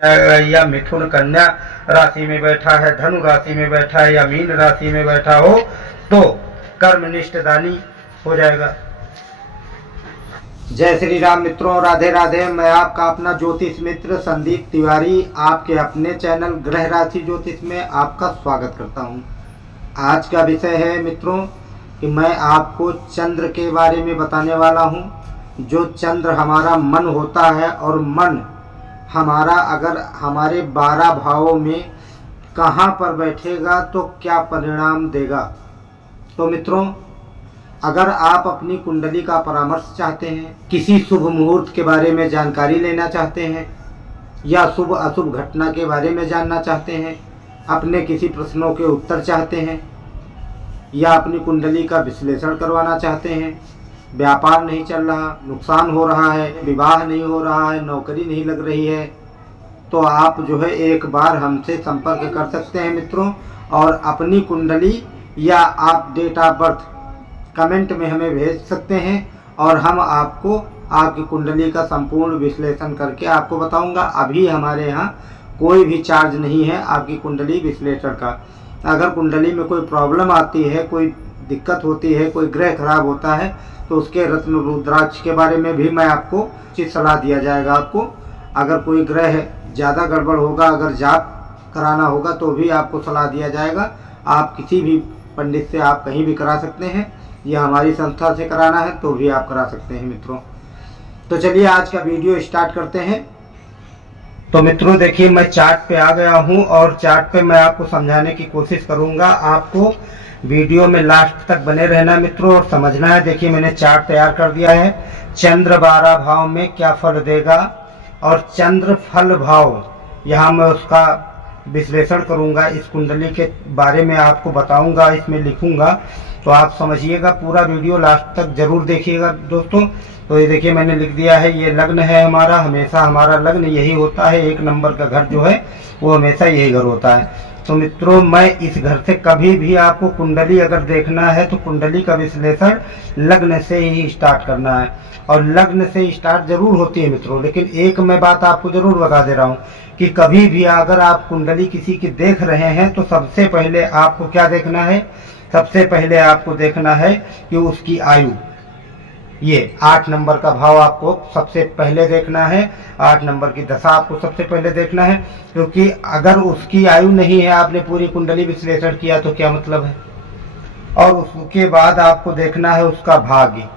या मिथुन कन्या राशि में बैठा है, धनु राशि में बैठा है या मीन राशि में बैठा हो तो कर्मनिष्ठ दानी हो जाएगा। जय श्री राम मित्रों, राधे राधे। मैं आपका अपना ज्योतिष मित्र संदीप तिवारी आपके अपने चैनल ग्रह राशि ज्योतिष में आपका स्वागत करता हूं। आज का विषय है मित्रों कि मैं आपको चंद्र के बारे में बताने वाला हूं। जो चंद्र हमारा मन होता है और मन हमारा अगर हमारे 12 भावों में कहां पर बैठेगा तो क्या परिणाम देगा। तो मित्रों, अगर आप अपनी कुंडली का परामर्श चाहते हैं, किसी शुभ मुहूर्त के बारे में जानकारी लेना चाहते हैं या शुभ अशुभ घटना के बारे में जानना चाहते हैं, अपने किसी प्रश्नों के उत्तर चाहते हैं या अपनी कुंडली का विश्लेषण करवाना चाहते हैं, व्यापार नहीं चल रहा, नुकसान हो रहा है, विवाह नहीं हो रहा है, नौकरी नहीं लग रही है, तो आप जो है एक बार हमसे संपर्क कर सकते हैं मित्रों। और अपनी कुंडली या आप डेट ऑफ बर्थ कमेंट में हमें भेज सकते हैं और हम आपको आपकी कुंडली का संपूर्ण विश्लेषण करके आपको बताऊंगा। अभी हमारे यहाँ कोई भी चार्ज नहीं है आपकी कुंडली विश्लेषण का। अगर कुंडली में कोई प्रॉब्लम आती है, कोई दिक्कत होती है, कोई ग्रह खराब होता है तो उसके रत्न रुद्राक्ष के बारे में भी मैं आपको उचित सलाह दिया जाएगा। आपको अगर कोई ग्रह ज़्यादा गड़बड़ होगा, अगर जाप कराना होगा तो भी आपको सलाह दिया जाएगा। आप किसी भी पंडित से आप कहीं भी करा सकते हैं या हमारी संस्था से कराना है तो भी आप करा सकते हैं मित्रों। तो चलिए आज का वीडियो स्टार्ट करते हैं। तो मित्रों देखिए, मैं चार्ट पे आ गया हूं और चार्ट पे मैं आपको समझाने की कोशिश करूंगा। आपको वीडियो में लास्ट तक बने रहना मित्रों और समझना है। देखिए, मैंने चार्ट तैयार कर दिया है। चंद्र 12 भाव में क्या फल देगा और चंद्र फल भाव, यहाँ मैं उसका विश्लेषण करूंगा। इस कुंडली के बारे में आपको बताऊंगा, इसमें लिखूंगा, तो आप समझिएगा। पूरा वीडियो लास्ट तक जरूर देखिएगा दोस्तों। तो ये देखिए, मैंने लिख दिया है, ये लग्न है हमारा। हमेशा हमारा लग्न यही होता है, 1 नंबर का घर जो है वो हमेशा यही घर होता है। तो मित्रों, मैं इस घर से कभी भी आपको कुंडली अगर देखना है तो कुंडली का विश्लेषण लग्न से ही स्टार्ट करना है और लग्न से स्टार्ट जरूर होती है मित्रों। लेकिन एक मैं बात आपको जरूर बता दे रहा हूँ कि कभी भी अगर आप कुंडली किसी की देख रहे हैं तो सबसे पहले आपको क्या देखना है, सबसे पहले आपको देखना है कि उसकी आयु, ये 8 नंबर का भाव आपको सबसे पहले देखना है। 8 नंबर की दशा आपको सबसे पहले देखना है, क्योंकि अगर उसकी आयु नहीं है, आपने पूरी कुंडली विश्लेषण किया तो क्या मतलब है। और उसके बाद आपको देखना है उसका भाग्य।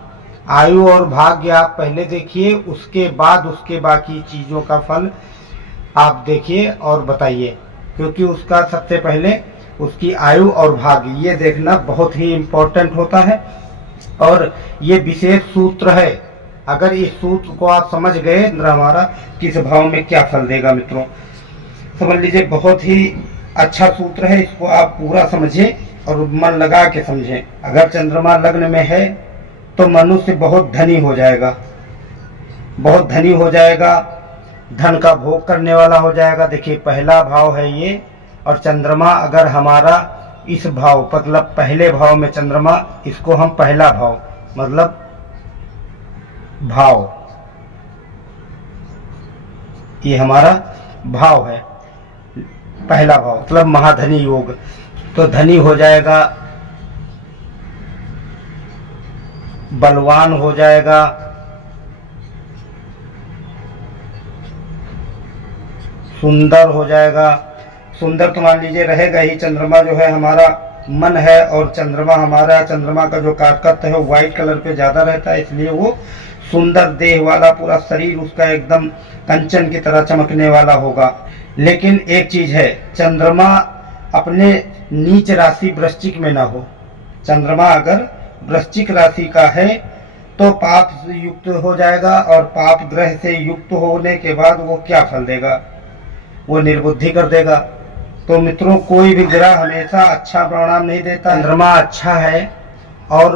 आयु और भाग्य आप पहले देखिए, उसके बाद उसके बाकी चीजों का फल आप देखिए और बताइए, क्योंकि उसका सबसे पहले उसकी आयु और भाग्य ये देखना बहुत ही इम्पोर्टेंट होता है और ये विशेष सूत्र है। अगर इस सूत्र को आप समझ गए, हमारा किस भाव में क्या फल देगा मित्रों, समझ लीजिए, बहुत ही अच्छा सूत्र है। इसको आप पूरा समझें और मन लगा के समझें। अगर चंद्रमा लग्न में है तो मनुष्य बहुत धनी हो जाएगा, बहुत धनी हो जाएगा, धन का भोग करने वाला हो जाएगा। देखिए, पहला भाव है ये, और चंद्रमा अगर हमारा इस भाव मतलब पहले भाव में चंद्रमा, इसको हम पहला भाव मतलब भाव, ये हमारा भाव है, पहला भाव मतलब महाधनी योग। तो धनी हो जाएगा, बलवान हो जाएगा, सुंदर हो जाएगा। सुंदर तो मान लीजिए रहेगा ही। चंद्रमा जो है हमारा मन है और चंद्रमा का जो कारकत्व है वो व्हाइट कलर पे ज्यादा रहता है, इसलिए वो सुंदर देह वाला, पूरा शरीर उसका एकदम कंचन की तरह चमकने वाला होगा। लेकिन एक चीज है, चंद्रमा अपने नीच राशि वृश्चिक में ना हो। चंद्रमा अगर वृश्चिक राशि का है तो पाप युक्त हो जाएगा और पाप ग्रह से युक्त होने के बाद वो क्या फल देगा, वो निर्बुद्धि कर देगा। तो मित्रों, कोई भी ग्रह हमेशा अच्छा परिणाम नहीं देता। चंद्रमा अच्छा है और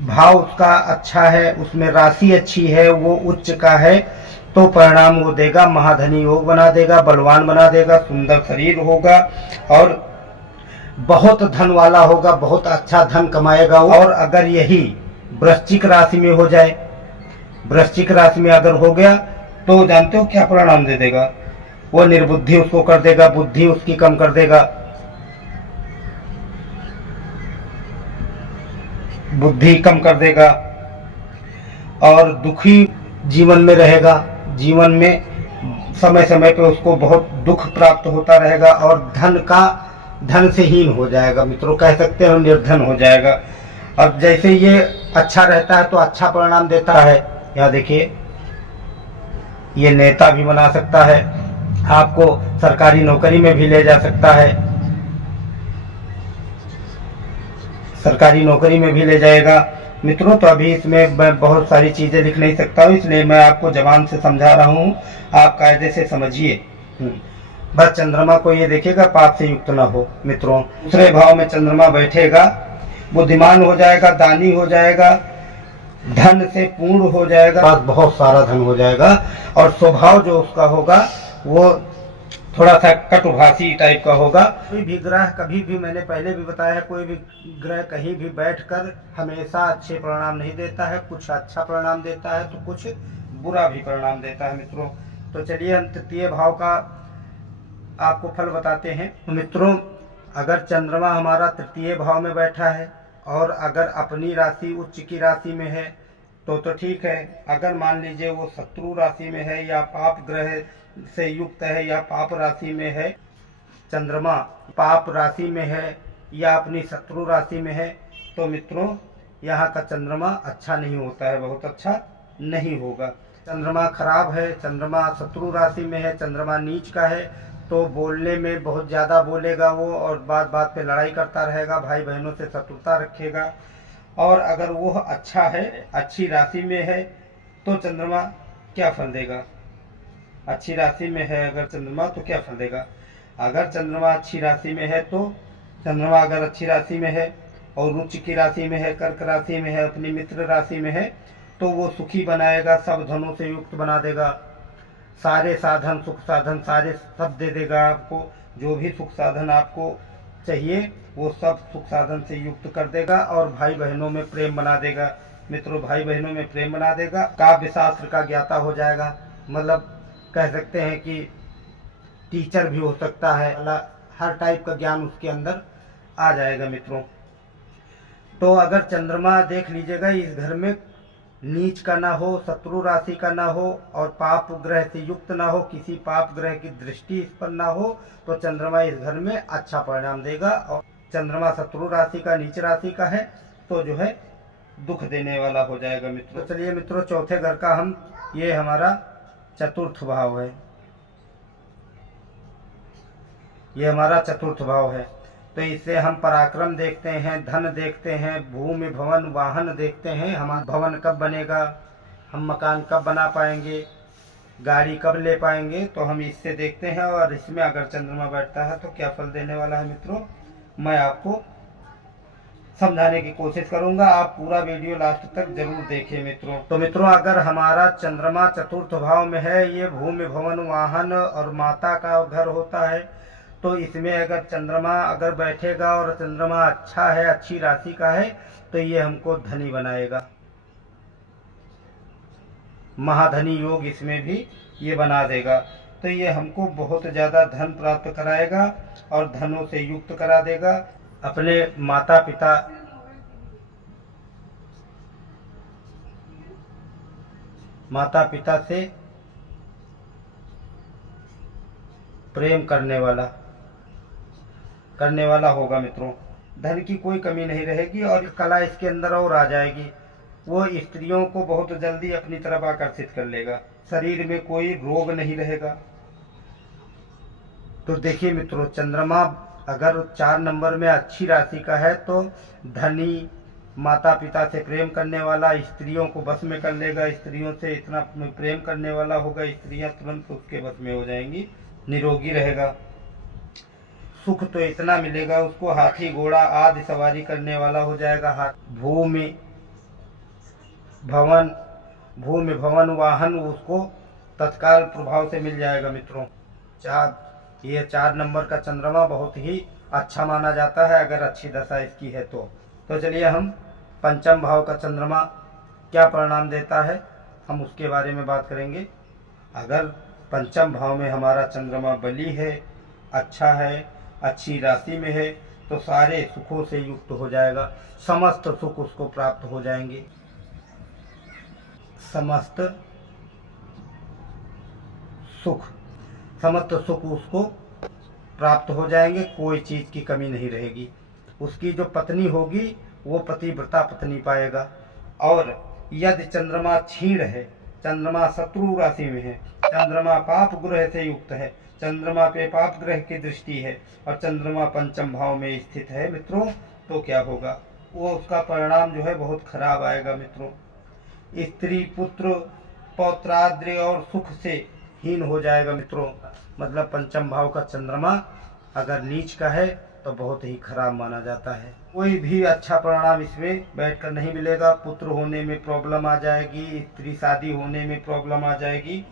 भाव उसका अच्छा है, उसमें राशि अच्छी है, वो उच्च का है, तो परिणाम वो देगा, महाधनी योग बना देगा, बलवान बना देगा, सुंदर शरीर होगा और बहुत धन वाला होगा, बहुत अच्छा धन कमाएगा। और अगर यही वृश्चिक राशि में हो जाए, वृश्चिक राशि में अगर हो गया तो जानते हो क्या परिणाम दे देगा, वो निर्बुद्धि उसको कर देगा, बुद्धि उसकी कम कर देगा, बुद्धि कम कर देगा और दुखी जीवन में रहेगा। जीवन में समय समय पे उसको बहुत दुख प्राप्त होता रहेगा और धन से हीन हो जाएगा मित्रों, कह सकते हैं निर्धन हो जाएगा। अब जैसे ये अच्छा रहता है तो अच्छा परिणाम देता है। यहाँ देखिए, ये नेता भी बना सकता है, आपको सरकारी नौकरी में भी ले जा सकता है, सरकारी नौकरी में भी ले जाएगा मित्रों। तो अभी इसमें मैं बहुत सारी चीजें लिख नहीं सकता हूँ, इसलिए मैं आपको जबान से समझा रहा हूँ, आप कायदे से समझिए। बस चंद्रमा को ये देखेगा पाप से युक्त ना हो मित्रों। दूसरे भाव में चंद्रमा बैठेगा, बुद्धिमान हो जाएगा, दानी हो जाएगा, धन से पूर्ण हो जाएगा, बहुत सारा धन हो जाएगा और स्वभाव जो उसका होगा वो थोड़ा सा कटुभाषी टाइप का होगा। कोई भी ग्रह कभी भी, मैंने पहले भी बताया है, कोई भी ग्रह कहीं भी बैठकर हमेशा अच्छे परिणाम नहीं देता है, कुछ अच्छा परिणाम देता है तो कुछ बुरा भी परिणाम देता है मित्रों। तो चलिए हम तृतीय भाव का आपको फल बताते हैं। तो मित्रों, अगर चंद्रमा हमारा तृतीय भाव में बैठा है और अगर अपनी राशि उच्च की राशि में है तो ठीक है। अगर मान लीजिए वो शत्रु राशि में है या पाप ग्रह से युक्त है या पाप राशि में है, चंद्रमा पाप राशि में है या अपनी शत्रु राशि में है, तो मित्रों यहाँ का चंद्रमा अच्छा नहीं होता है, बहुत अच्छा नहीं होगा। चंद्रमा खराब है, चंद्रमा शत्रु राशि में है, चंद्रमा नीच का है, तो बोलने में बहुत ज़्यादा बोलेगा वो और बात बात पे लड़ाई करता रहेगा, भाई बहनों से शत्रुता रखेगा। और अगर वो अच्छा है, अच्छी राशि में है, तो चंद्रमा क्या फल देगा? अच्छी राशि में है अगर चंद्रमा तो क्या फल देगा? अगर चंद्रमा अच्छी राशि में है तो चंद्रमा अगर अच्छी राशि में है और उच्च की राशि में है, कर्क राशि में है, अपनी मित्र राशि में है, तो वो सुखी बनाएगा, सब धनों से युक्त बना देगा, सारे साधन सुख साधन सारे सब दे देगा आपको। जो भी सुख साधन आपको चाहिए वो सब सुख साधन से युक्त कर देगा और भाई बहनों में प्रेम बना देगा मित्रों, भाई बहनों में प्रेम बना देगा। काव्य शास्त्र का ज्ञाता हो जाएगा, मतलब कह सकते हैं कि टीचर भी हो सकता है, हर टाइप का ज्ञान उसके अंदर आ जाएगा मित्रों। तो अगर चंद्रमा देख लीजिएगा इस घर में नीच का ना हो, शत्रु राशि का ना हो और पाप ग्रह से युक्त ना हो, किसी पाप ग्रह की दृष्टि इस पर ना हो, तो चंद्रमा इस घर में अच्छा परिणाम देगा। और चंद्रमा शत्रु राशि का, नीच राशि का है तो जो है दुख देने वाला हो जाएगा मित्रों। तो चलिए मित्रों, चौथे घर का हम, ये हमारा चतुर्थ भाव है, ये हमारा चतुर्थ भाव है। तो इससे हम पराक्रम देखते हैं, धन देखते हैं, भूमि भवन वाहन देखते हैं, हमारा भवन कब बनेगा, हम मकान कब बना पाएंगे, गाड़ी कब ले पाएंगे, तो हम इससे देखते हैं। और इसमें अगर चंद्रमा बैठता है तो क्या फल देने वाला है मित्रों, मैं आपको समझाने की कोशिश करूंगा, आप पूरा वीडियो लास्ट तक जरूर देखिए मित्रों। तो मित्रों, अगर हमारा चंद्रमा चतुर्थ भाव में है, ये भूमि भवन वाहन और माता का घर होता है, तो इसमें अगर चंद्रमा अगर बैठेगा और चंद्रमा अच्छा है, अच्छी राशि का है, तो ये हमको धनी बनाएगा, महाधनी योग इसमें भी ये बना देगा। तो ये हमको बहुत ज़्यादा धन प्राप्त कराएगा और धनों से युक्त करा देगा। अपने माता पिता से प्रेम करने वाला होगा मित्रों। धन की कोई कमी नहीं रहेगी और कला इसके अंदर और आ जाएगी, वो स्त्रियों को बहुत जल्दी अपनी तरफ आकर्षित कर लेगा, शरीर में कोई रोग नहीं रहेगा। तो देखिए मित्रों, चंद्रमा अगर 4 नंबर में अच्छी राशि का है तो धनी, माता पिता से प्रेम करने वाला, स्त्रियों को बस में कर लेगा, स्त्रियों से इतना प्रेम करने वाला होगा, स्त्रियां तुरंत उसके बस में हो जाएंगी, निरोगी रहेगा, सुख तो इतना मिलेगा उसको, हाथी घोड़ा आदि सवारी करने वाला हो जाएगा। भूमि भवन वाहन उसको तत्काल प्रभाव से मिल जाएगा मित्रों। ये 4 नंबर का चंद्रमा बहुत ही अच्छा माना जाता है अगर अच्छी दशा इसकी है तो। चलिए हम पंचम भाव का चंद्रमा क्या परिणाम देता है हम उसके बारे में बात करेंगे। अगर पंचम भाव में हमारा चंद्रमा बली है, अच्छा है, अच्छी राशि में है, तो सारे सुखों से युक्त हो जाएगा, समस्त सुख उसको प्राप्त हो जाएंगे, समस्त सुख उसको प्राप्त हो जाएंगे, कोई चीज़ की कमी नहीं रहेगी। उसकी जो पत्नी होगी वो पतिव्रता पत्नी पाएगा। और यदि चंद्रमा क्षीण है, चंद्रमा शत्रु राशि में है, चंद्रमा पाप ग्रह से युक्त है, चंद्रमा पे पाप ग्रह की दृष्टि है और चंद्रमा पंचम भाव में स्थित है मित्रों, तो क्या होगा, वो उसका परिणाम जो है बहुत खराब आएगा मित्रों। स्त्री पुत्र पौत्राद्रि और सुख से हीन हो जाएगा मित्रों। मतलब पंचम भाव का चंद्रमा अगर नीच का है तो बहुत ही खराब माना जाता है। कोई भी अच्छा परिणाम इसमें बैठकर नहीं मिलेगा। पुत्र होने में प्रॉब्लम आ जाएगी, स्त्री शादी होने में प्रॉब्लम आ जाएगी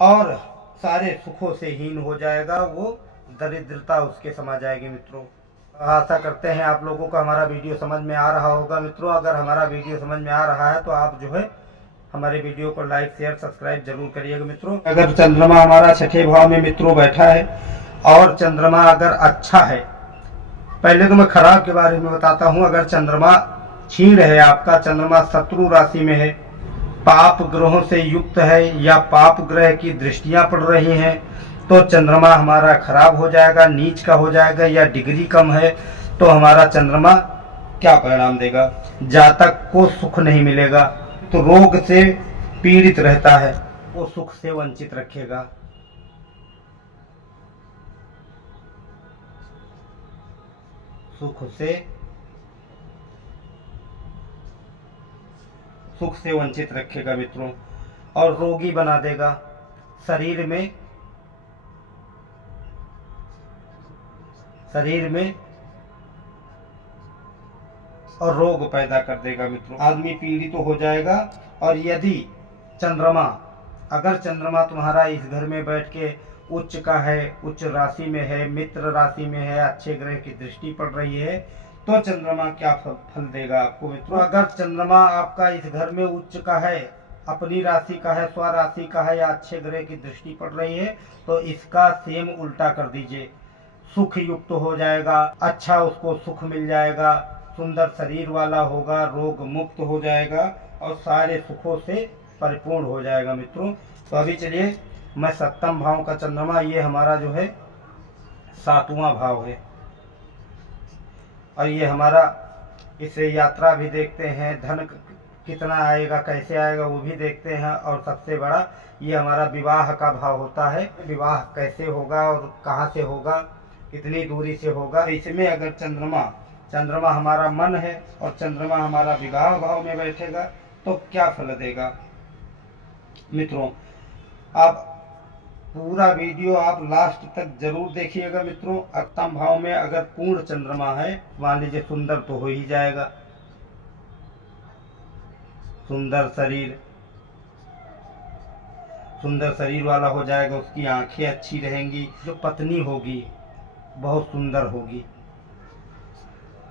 और सारे सुखों से हीन हो जाएगा, वो दरिद्रता उसके समा जाएगी मित्रों। आशा करते हैं आप लोगों को हमारा वीडियो समझ में आ रहा होगा मित्रों। अगर हमारा वीडियो समझ में आ रहा है तो आप जो है हमारे वीडियो को लाइक शेयर सब्सक्राइब जरूर करिएगा मित्रों। अगर चंद्रमा हमारा छठे भाव में मित्रों बैठा है और चंद्रमा अगर अच्छा है, पहले तो मैं खराब के बारे में बताता हूँ। अगर चंद्रमा क्षीण है, आपका चंद्रमा शत्रु राशि में है, पाप ग्रहों से युक्त है या पाप ग्रह की दृष्टियां पड़ रही हैं, तो चंद्रमा हमारा खराब हो जाएगा, नीच का हो जाएगा। या डिग्री कम है तो हमारा चंद्रमा क्या परिणाम देगा, जातक को सुख नहीं मिलेगा, तो रोग से पीड़ित रहता है, वो सुख से वंचित रखेगा। सुख से वंचित रखेगा मित्रों और रोगी बना देगा, शरीर में और रोग पैदा कर देगा मित्रों। आदमी पीड़ित तो हो जाएगा। और यदि चंद्रमा, अगर चंद्रमा तुम्हारा इस घर में बैठ के उच्च का है, उच्च राशि में है, मित्र राशि में है, अच्छे ग्रह की दृष्टि पड़ रही है, तो चंद्रमा क्या फल देगा आपको मित्रों। अगर चंद्रमा आपका इस घर में उच्च का है, अपनी राशि का है, स्व राशि का है या अच्छे ग्रह की दृष्टि पड़ रही है, तो इसका सेम उल्टा कर दीजिए, सुख युक्त हो जाएगा, अच्छा उसको सुख मिल जाएगा, सुंदर शरीर वाला होगा, रोग मुक्त हो जाएगा और सारे सुखों से परिपूर्ण हो जाएगा मित्रों। तो अभी चलिए, मैं सप्तम भाव का चंद्रमा, ये हमारा जो है 7वां भाव है और ये हमारा, इसे यात्रा भी देखते हैं, धन कितना आएगा, कैसे आएगा वो भी देखते हैं, और सबसे बड़ा ये हमारा विवाह का भाव होता है, विवाह कैसे होगा और कहाँ से होगा, कितनी दूरी से होगा। इसमें अगर चंद्रमा हमारा मन है और चंद्रमा हमारा विवाह भाव में बैठेगा तो क्या फल देगा मित्रों। आप पूरा वीडियो आप लास्ट तक जरूर देखिएगा मित्रों। अष्टम भाव में अगर पूर्ण चंद्रमा है, मान लीजिए सुंदर तो हो ही जाएगा, सुंदर शरीर वाला हो जाएगा, उसकी आंखें अच्छी रहेंगी, जो पत्नी होगी बहुत सुंदर होगी,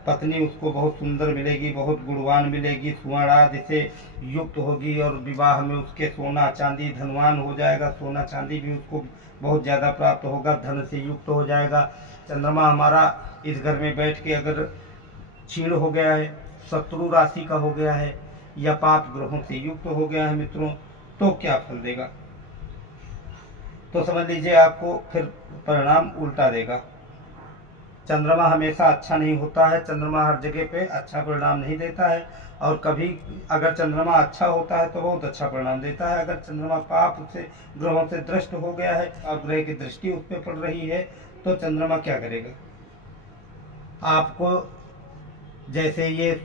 पत्नी उसको बहुत सुंदर मिलेगी, बहुत गुणवान मिलेगी, स्वर्ण आदि से युक्त होगी और विवाह में उसके सोना चांदी धनवान हो जाएगा, सोना चांदी भी उसको बहुत ज़्यादा प्राप्त होगा, धन से युक्त हो जाएगा। चंद्रमा हमारा इस घर में बैठ के अगर क्षीण हो गया है, शत्रु राशि का हो गया है या पाप ग्रहों से युक्त हो गया है मित्रों, तो क्या फल देगा, तो समझ लीजिए आपको फिर परिणाम उल्टा देगा। चंद्रमा हमेशा अच्छा नहीं होता है, चंद्रमा हर जगह पे अच्छा परिणाम नहीं देता है, और कभी अगर चंद्रमा अच्छा होता है तो बहुत अच्छा परिणाम देता है। अगर चंद्रमा पाप से ग्रहों से दृष्ट हो गया है और ग्रह की दृष्टि उस पर पड़ रही है, तो चंद्रमा क्या करेगा आपको, जैसे ये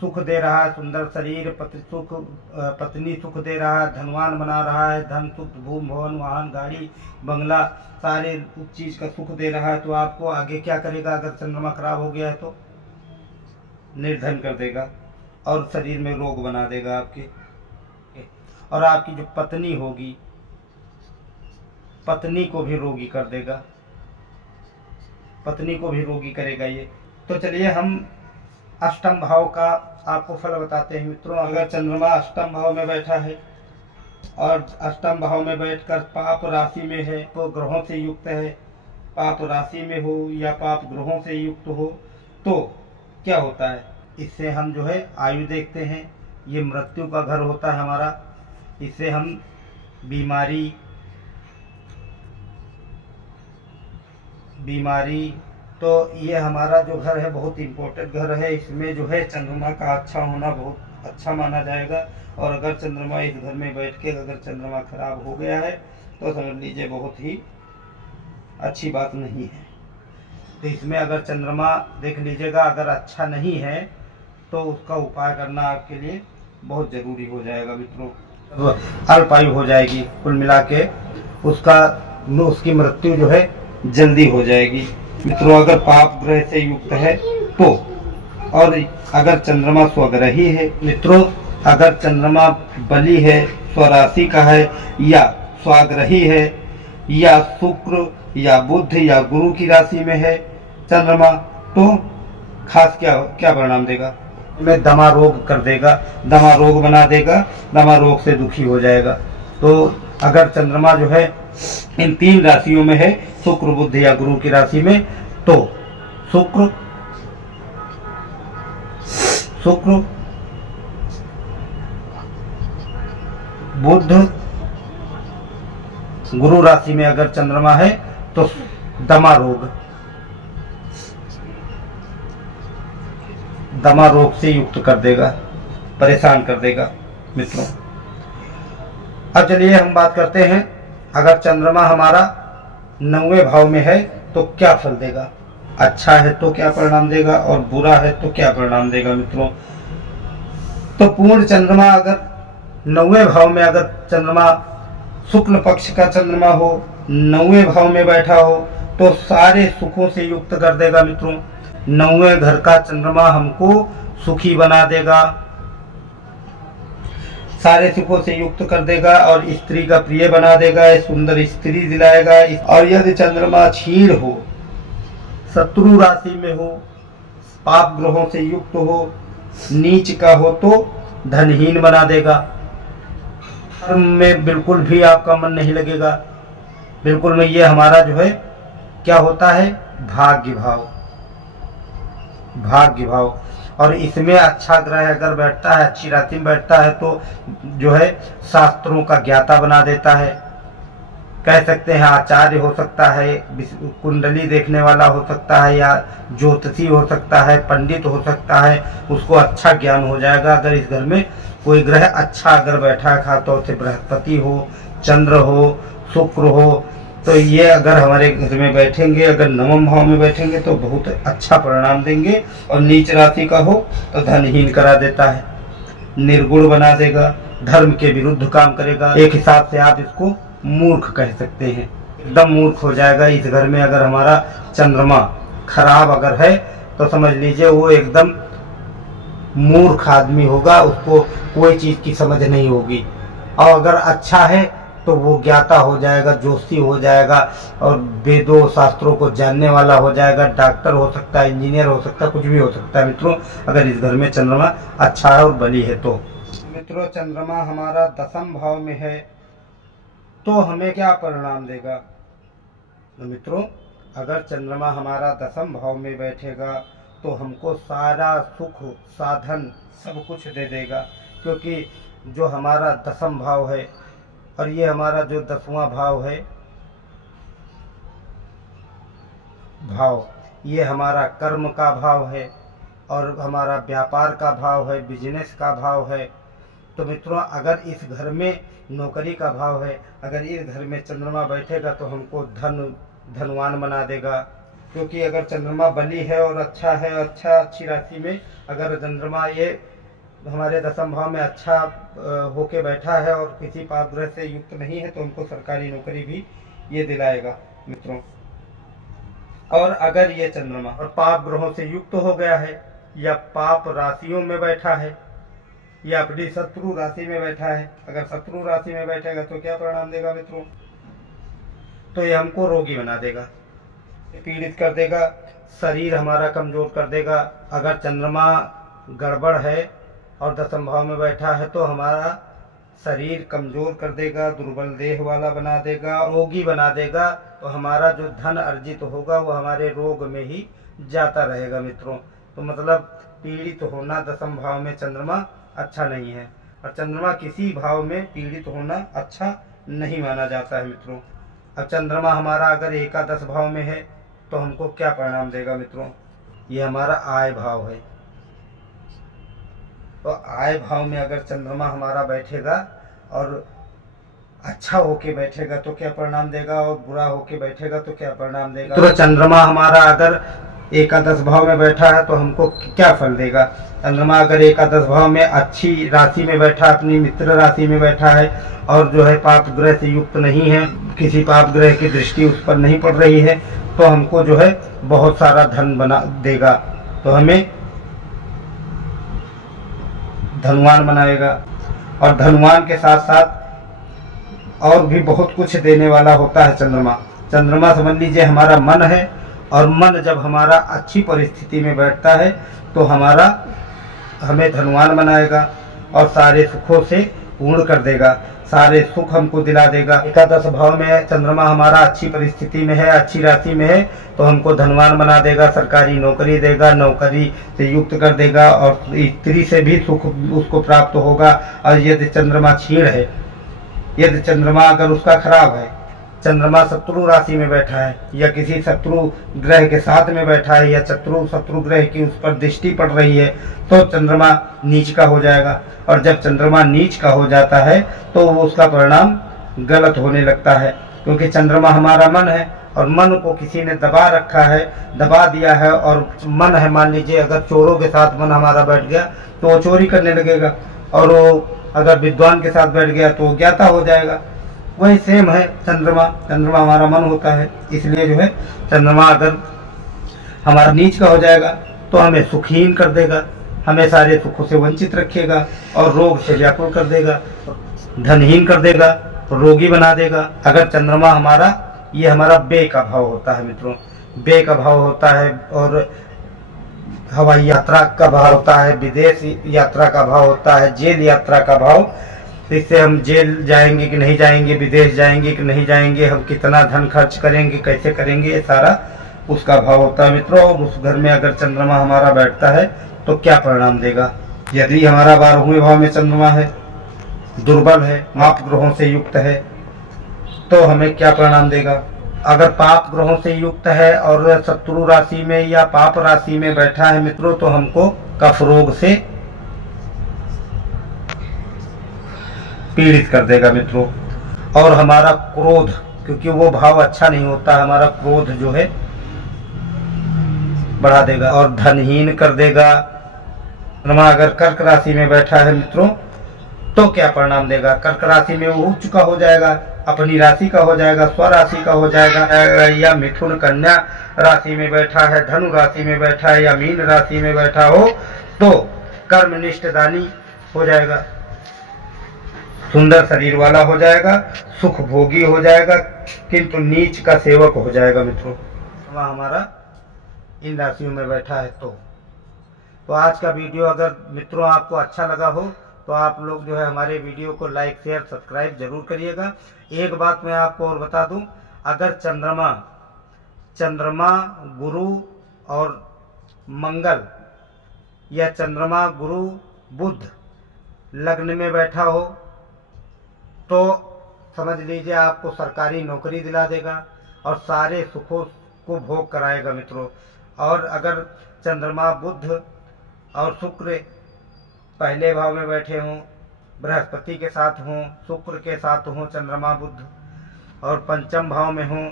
सुख दे रहा है, सुंदर शरीर, पत्नी सुख दे रहा है, धनवान बना रहा है, धन सुख, भूमि भवन वाहन गाड़ी बंगला सारे चीज का सुख दे रहा है, तो आपको आगे क्या करेगा। अगर चंद्रमा खराब हो गया है तो निर्धन कर देगा और शरीर में रोग बना देगा आपके, और आपकी जो पत्नी होगी पत्नी को भी रोगी कर देगा, पत्नी को भी रोगी करेगा ये। तो चलिए हम अष्टम भाव का आपको फल बताते हैं मित्रों। अगर चंद्रमा अष्टम भाव में बैठा है और अष्टम भाव में बैठकर पाप राशि में है, तो ग्रहों से युक्त है, पाप राशि में हो या पाप ग्रहों से युक्त हो, तो क्या होता है, इससे हम जो है आयु देखते हैं, ये मृत्यु का घर होता है हमारा। इससे हम बीमारी, तो ये हमारा जो घर है बहुत इम्पोर्टेंट घर है। इसमें जो है चंद्रमा का अच्छा होना बहुत अच्छा माना जाएगा। और अगर चंद्रमा इस घर में बैठ के अगर चंद्रमा खराब हो गया है तो समझ लीजिए बहुत ही अच्छी बात नहीं है। तो इसमें अगर चंद्रमा देख लीजिएगा अगर अच्छा नहीं है तो उसका उपाय करना आपके लिए बहुत ज़रूरी हो जाएगा मित्रों। अल्पायु हो जाएगी, कुल मिला के उसकी मृत्यु जो है जल्दी हो जाएगी मित्रों। अगर पाप ग्रह से युक्त है तो, और अगर चंद्रमा स्वग्रही है मित्रों, अगर चंद्रमा बली है, स्वराशि का है या स्वाग्रही है या शुक्र या बुध या गुरु की राशि में है चंद्रमा, तो खास क्या परिणाम देगा, में दमा रोग कर देगा, दमा रोग बना देगा, दमा रोग से दुखी हो जाएगा। तो अगर चंद्रमा जो है इन 3 राशियों में है, शुक्र बुध या गुरु की राशि में, तो शुक्र बुध गुरु राशि में अगर चंद्रमा है तो दमा रोग से युक्त कर देगा, परेशान कर देगा मित्रों। अब चलिए हम बात करते हैं, अगर चंद्रमा हमारा 9वें भाव में है तो क्या फल देगा, अच्छा है तो क्या परिणाम देगा और बुरा है तो क्या परिणाम देगा मित्रों। तो पूर्ण चंद्रमा अगर 9वें भाव में, अगर चंद्रमा शुक्ल पक्ष का चंद्रमा हो, 9वें भाव में बैठा हो तो सारे सुखों से युक्त कर देगा मित्रों। 9वें घर का चंद्रमा हमको सुखी बना देगा, सारे सुखों से युक्त कर देगा और स्त्री का प्रिय बना देगा, सुंदर स्त्री दिलाएगा। और यदि चंद्रमा क्षीण हो, शत्रु राशि में हो, पाप ग्रहों से युक्त हो, नीच का हो तो धनहीन बना देगा, कर्म में बिल्कुल भी आपका मन नहीं लगेगा, बिल्कुल में। ये हमारा जो है क्या होता है, भाग्य भाव। और इसमें अच्छा ग्रह अगर बैठता है, अच्छी राशि में बैठता है तो जो है शास्त्रों का ज्ञाता बना देता है, कह सकते हैं आचार्य हो सकता है, कुंडली देखने वाला हो सकता है, या ज्योतिषी हो सकता है, पंडित हो सकता है, उसको अच्छा ज्ञान हो जाएगा। अगर इस घर में कोई ग्रह अच्छा अगर बैठा है, खासतौर से बृहस्पति हो, चंद्र हो, शुक्र हो, तो ये अगर हमारे घर में बैठेंगे, अगर 9वें भाव में बैठेंगे तो बहुत अच्छा परिणाम देंगे। और नीच राशि का हो तो धनहीन करा देता है, निर्गुण बना देगा, धर्म के विरुद्ध काम करेगा। एक हिसाब से आप इसको मूर्ख कह सकते हैं, एकदम मूर्ख हो जाएगा। इस घर में अगर हमारा चंद्रमा खराब अगर है तो समझ लीजिए वो एकदम मूर्ख आदमी होगा, उसको कोई चीज़ की समझ नहीं होगी। और अगर अच्छा है तो वो ज्ञाता हो जाएगा, जोशी हो जाएगा और वेदों शास्त्रों को जानने वाला हो जाएगा, डॉक्टर हो सकता है, इंजीनियर हो सकता है, कुछ भी हो सकता है मित्रों, अगर इस घर में चंद्रमा अच्छा है और बली है तो। मित्रों चंद्रमा हमारा 10वें भाव में है तो हमें क्या परिणाम देगा, तो मित्रों अगर चंद्रमा हमारा 10वें भाव में बैठेगा तो हमको सारा सुख साधन सब कुछ दे देगा, क्योंकि जो हमारा 10वां भाव है और ये हमारा जो 10वां भाव है ये हमारा कर्म का भाव है और हमारा व्यापार का भाव है, बिजनेस का भाव है। तो मित्रों अगर इस घर में नौकरी का भाव है, अगर इस घर में चंद्रमा बैठेगा तो हमको धनवान बना देगा, क्योंकि अगर चंद्रमा बली है और अच्छा है, अच्छी राशि में अगर चंद्रमा ये हमारे 10वें भाव में अच्छा होके बैठा है और किसी पाप ग्रह से युक्त नहीं है तो हमको सरकारी नौकरी भी ये दिलाएगा मित्रों। और अगर ये चंद्रमा और पाप ग्रहों से युक्त हो गया है या पाप राशियों में बैठा है या अपनी शत्रु राशि में बैठा है, अगर शत्रु राशि में बैठेगा तो क्या परिणाम देगा मित्रों, तो ये हमको रोगी बना देगा, पीड़ित कर देगा, शरीर हमारा कमजोर कर देगा। अगर चंद्रमा गड़बड़ है और 10वें भाव में बैठा है तो हमारा शरीर कमज़ोर कर देगा, दुर्बल देह वाला बना देगा, रोगी बना देगा। तो हमारा जो धन अर्जित होगा वो हमारे रोग में ही जाता रहेगा मित्रों। तो मतलब पीड़ित होना दशम भाव में चंद्रमा अच्छा नहीं है, और चंद्रमा किसी भाव में पीड़ित होना अच्छा नहीं माना जाता है मित्रों। अब चंद्रमा हमारा अगर एकादश भाव में है तो हमको क्या परिणाम देगा मित्रों? ये हमारा आय भाव है। तो आय भाव में अगर चंद्रमा हमारा बैठेगा और अच्छा होके बैठेगा तो क्या परिणाम देगा, और बुरा होके बैठेगा तो क्या परिणाम देगा? तो चंद्रमा हमारा अगर एकादश भाव में बैठा है तो हमको क्या फल देगा? चंद्रमा अगर एकादश भाव में अच्छी राशि में बैठा, अपनी मित्र राशि में बैठा है और जो है पाप ग्रह से युक्त नहीं है, किसी पाप ग्रह की दृष्टि उस पर नहीं पड़ रही है, तो हमको जो है बहुत सारा धन बना देगा। तो हमें धनवान बनाएगा, और धनवान के साथ साथ और भी बहुत कुछ देने वाला होता है चंद्रमा। चंद्रमा समझ लीजिए हमारा मन है, और मन जब हमारा अच्छी परिस्थिति में बैठता है तो हमें धनवान बनाएगा और सारे सुखों से पूर्ण कर देगा, सारे सुख हमको दिला देगा। एकादश भाव में चंद्रमा हमारा अच्छी परिस्थिति में है, अच्छी राशि में है, तो हमको धनवान बना देगा, सरकारी नौकरी देगा, नौकरी से युक्त कर देगा, और स्त्री से भी सुख उसको प्राप्त होगा। और यदि चंद्रमा क्षीण है, यदि चंद्रमा अगर उसका खराब है, चंद्रमा शत्रु राशि में बैठा है या किसी शत्रु ग्रह के साथ में बैठा है, या शत्रु ग्रह की उस पर दृष्टि पड़ रही है, तो चंद्रमा नीच का हो जाएगा। और जब चंद्रमा नीच का हो जाता है तो उसका परिणाम गलत होने लगता है, क्योंकि चंद्रमा हमारा मन है, और मन को किसी ने दबा रखा है, दबा दिया है। और मन है, मान लीजिए अगर चोरों के साथ मन हमारा बैठ गया तो वो चोरी करने लगेगा, और वो अगर विद्वान के साथ बैठ गया तो वो ज्ञाता हो जाएगा। वही सेम है चंद्रमा हमारा मन होता है। इसलिए जो है चंद्रमा अगर हमारा नीच का हो जाएगा तो हमें सुखहीन कर देगा, हमें सारे सुखों से वंचित रखेगा, और रोग से व्याकुल कर देगा, धनहीन कर देगा, रोगी बना देगा। अगर चंद्रमा हमारा ये हमारा बे का भाव होता है मित्रों, बे का भाव होता है, और हवाई यात्रा का भाव होता है, विदेश यात्रा का भाव होता है, जेल यात्रा का भाव। इससे हम जेल जाएंगे कि नहीं जाएंगे, विदेश जाएंगे कि नहीं जाएंगे, हम कितना धन खर्च करेंगे, कैसे करेंगे, ये सारा उसका भाव होता है मित्रों। और उस घर में अगर चंद्रमा हमारा बैठता है तो क्या परिणाम देगा? यदि हमारा 12वें भाव में चंद्रमा है, दुर्बल है, पाप ग्रहों से युक्त है, तो हमें क्या परिणाम देगा? अगर पाप ग्रहों से युक्त है और शत्रु राशि में या पाप राशि में बैठा है मित्रों, तो हमको कफ रोग से पीड़ित कर देगा मित्रों। और हमारा क्रोध, क्योंकि वो भाव अच्छा नहीं होता, हमारा क्रोध जो है बढ़ा देगा और धनहीन कर देगा। चंद्रमा अगर कर्क राशि में बैठा है मित्रों तो क्या परिणाम देगा? कर्क राशि में वो उच्च का हो जाएगा, अपनी राशि का हो जाएगा, स्वराशि का हो जाएगा। या मिथुन कन्या राशि में बैठा है, धनु राशि में बैठा है, या मीन राशि में बैठा हो तो कर्मनिष्ठ दानी हो जाएगा, सुंदर शरीर वाला हो जाएगा, सुख भोगी हो जाएगा, किंतु नीच का सेवक हो जाएगा मित्रों। वह हमारा इन राशियों में बैठा है। तो आज का वीडियो अगर मित्रों आपको अच्छा लगा हो तो आप लोग जो है हमारे वीडियो को लाइक शेयर सब्सक्राइब जरूर करिएगा। एक बात मैं आपको और बता दूं, अगर चंद्रमा गुरु और मंगल या चंद्रमा गुरु बुध लग्न में बैठा हो तो समझ लीजिए आपको सरकारी नौकरी दिला देगा और सारे सुखों को भोग कराएगा मित्रों। और अगर चंद्रमा बुध और शुक्र पहले भाव में बैठे हों, बृहस्पति के साथ हों, शुक्र के साथ हों चंद्रमा बुध, और पंचम भाव में हों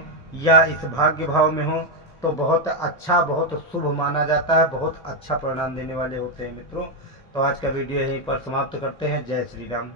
या इस भाग्य भाव में हों, तो बहुत अच्छा, बहुत शुभ माना जाता है, बहुत अच्छा परिणाम देने वाले होते हैं मित्रों। तो आज का वीडियो यहीं पर समाप्त करते हैं। जय श्री राम।